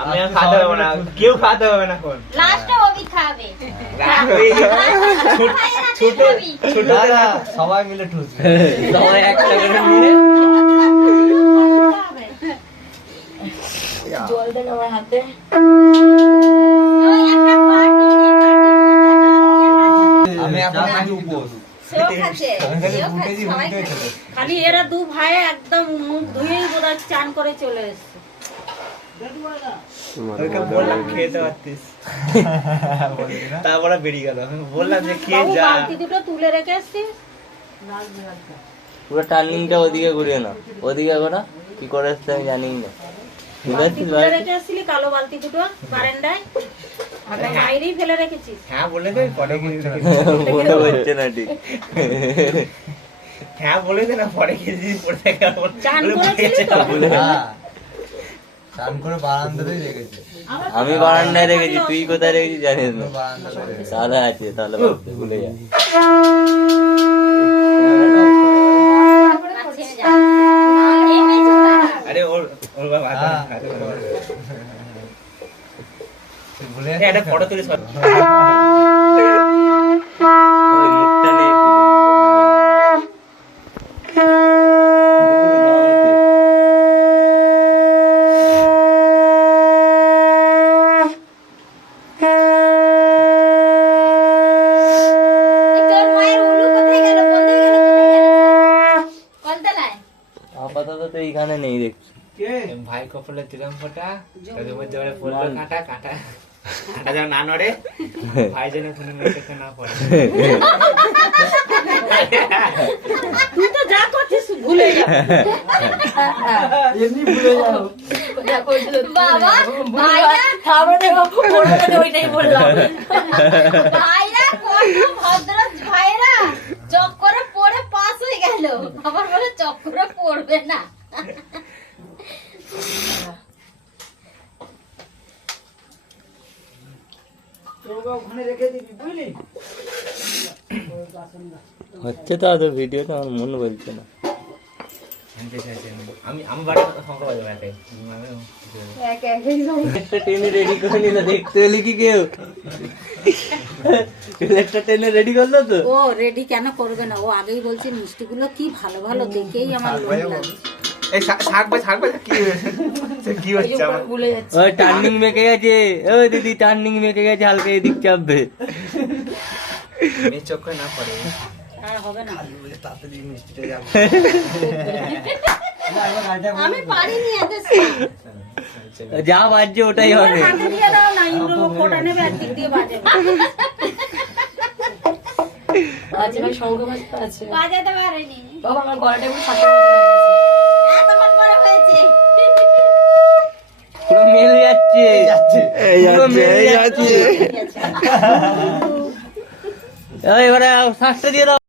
আমি আর খাওয়াতে হবে না, কেউ খাওয়াতে হবে না এখন। লাস্টে ওবি খাবে। ছোট ছোট সবাই মিলে ঠুসবে, সবাই একটা করে নিয়ে জল দেন আমার হাতে। আমি এখন আজ উপোস। খালি এরা দু ভাই একদম মুখ ধুয়ে বোধহয় চান করে চলে এসছে। ওকে বললাম খেতে পারতিস, তারপরে বেরিয়ে গেল। আমি বললাম যে খেয়ে বাবু যা। বালতি দুটো তুলে রেখে এসছিস। পুরো টার্নিংটা ওদিকে ঘুরিয়ে না, ওদিকে ঘোরা কি করে আসতে আমি জানি না। বালতি তুলে রেখে এসছিলি কালো বালতি দুটো বারান্দায়, বাইরেই ফেলে রেখেছিস। হ্যাঁ বলে দে, পরে মনে হচ্ছে না ঠিক। হ্যাঁ বলে দে না, পরে খেয়েছি পড়ে থাকে। চান করেছিলি তো? চান করে বারান্দাতেই রেখেছে। আমি বারান্দায় রেখেছি, তুই কোথায় রেখেছিস জানিস না। বারান্দাতে রেখেছে। তাহলে আছে, তাহলে ভাবতে ভুলে যা। আরে ওর ওর বাবা ভুলে একটা ফটো তুলিস। ওই মুখটা নেই আপাতত তো এইখানে নেই দেখছি। ভাই কপালে দিলাম ফোটা, তাদের মধ্যে ওরা পড়লো কাটা কাটা কাটা যেন না নড়ে, ভাই যেন কোনো মেয়েকে না পড়ে। তুই তো যা করছিস ভুলে যা। এমনি ভুলে যাও। বাবা ভাইরা তারপরে দেখো ওরা ওইটাই বললাম। ভাইরা কত ভদ্র ভাইরা, চক্করে পড়ে পাস হয়ে গেল, আবার বলে চক্করে পড়বে না। হচ্ছে তো তোর ভিডিওটা, আমার মন বলছে না। আমি আমি বাড়িতে শঙ্খ বাজাবো একাই। একটা টেনে রেডি করে নিল, দেখতে হলি কি কেউ একটা টেনে রেডি করলো তো। ও রেডি কেন করবে না, ও আগেই বলছে মিষ্টিগুলো কি ভালো ভালো দেখেই আমার লোভ লাগছে। এই শাকবে কি হয়েছে? কি হচ্ছে আমার? ভুলে যাচ্ছে। ওই টার্নিং মেকে গেছে, ও দিদি টার্নিং মেকে গেছে, হালকা এদিক চাপবে। মেয়ে চক্করে না পড়ে। আর হবে না। তাড়াতাড়ি মিষ্টিটা যাবে। আমি পারিনি এত। যা বাজছে ওটাই হবে। হাতে দিয়ে দাও না, ইন্দ্র ফোটা নেবে একদিক দিয়ে বাজাবে। আজ ভাই শঙ্খ বাজতে আছে। বাজাতে পারিনি, বাবা আমার গলাটা একটু সাথে হয়ে গেছে। এতক্ষণ পরে হয়েছে। পুরো মেলে যাচ্ছে, পুরো মেলে যাচ্ছে। এবারে শ্বাসটা দিয়ে দাও।